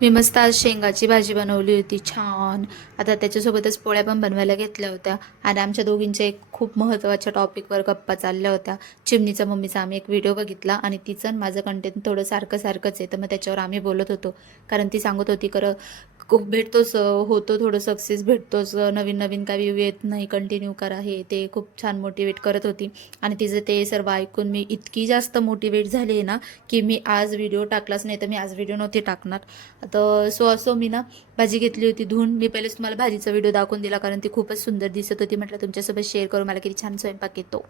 मी मस्त आज शेंगाची भाजी बनवली होती छान. आता त्याच्यासोबतच पोळ्या पण बनवायला घेतल्या होत्या आणि आमच्या दोघींच्या एक खूप महत्त्वाच्या टॉपिकवर गप्पा चालल्या होत्या. चिमणीचा मम्मीचा आम्ही एक व्हिडिओ बघितला आणि तिचं आणि माझं कंटेंट थोडं सारखं सारखंच आहे, तर मग त्याच्यावर आम्ही बोलत होतो. कारण ती सांगत होती खरं खूप भेटतोच, होतो थोडं सक्सेस भेटतोच, नवीन नवीन काही व्ह्यू येत नाही, कंटिन्यू करा, हे ते खूप छान मोटिवेट करत होती. आणि तिचं ते सर्व ऐकून मी इतकी जास्त मोटिवेट झाली आहे ना, की मी आज व्हिडिओ टाकलाच नाही, तर मी आज व्हिडिओ नव्हती टाकणार. तर असो मी ना भाजी घेतली होती धुवून. मी पहिलेच तुम्हाला भाजीचा व्हिडिओ दाखवून दिला कारण ती खूपच सुंदर दिसत होती. म्हटलं तुमच्यासोबत शेअर करू, मला किती छान स्वयंपाक येतो.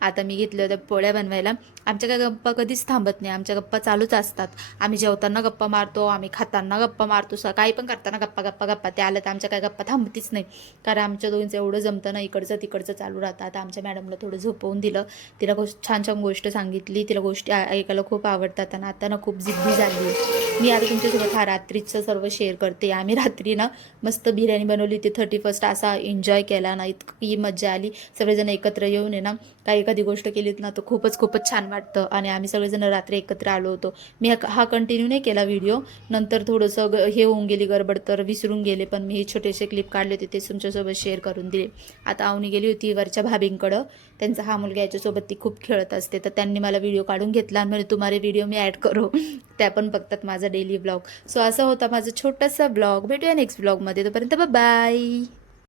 आता मी घेतल्या होत्या पोळ्या बनवायला. आमच्या काय गप्पा कधीच थांबत नाही, आमच्या गप्पा चालूच असतात. आम्ही जेवताना गप्पा मारतो, आम्ही खाताना गप्पा मारतो, काही पण करताना गप्पा गप्पा गप्पा. ते आलं तर आमच्या काय गप्पा थांबतीच नाही, कारण आमच्या दोघींचं एवढं जमतं ना, इकडचं तिकडचं चालू राहतं. आता आमच्या मॅडमला थोडं झोपवून दिलं, तिला छान छान गोष्ट सांगितली. तिला गोष्टी ऐकायला खूप आवडतात आणि आता ना खूप जिद्दी झाली. मी आता तुमच्यासोबत हा रात्रीचं सर्व शेअर करते. आम्ही रात्री ना मस्त बिर्याणी बनवली होती 31st, असा एन्जॉय केला ना, इतकी मजा आली. सगळेजण एकत्र येऊन आहे ना, काही एखादी गोष्ट केलीत ना तर खूपच खूपच छान वाटतं. आणि आम्ही सगळेजण रात्री एकत्र आलो होतो. मी हा कंटिन्यू नाही केला व्हिडिओ, नंतर थोडंसं हे होऊन गेली गडबड तर विसरून गेले, पण मी हे छोटेसे क्लिप काढले होते ते तुमच्यासोबत शेअर करून दिले. आता अवनी गेली होती वरच्या भाभींकडं, त्यांचा हा मुलगा याच्यासोबत ती खूप खेळत असते, तर त्यांनी मला व्हिडिओ काढून घेतला आणि म्हणजे तुम्हाला व्हिडिओ मी ॲड करू. त्या पण बघतात माझा डेली ब्लॉग. सो असा होता माझा छोटासा ब्लॉग. भेटूया नेक्स्ट ब्लॉगमध्ये, तोपर्यंत बाय.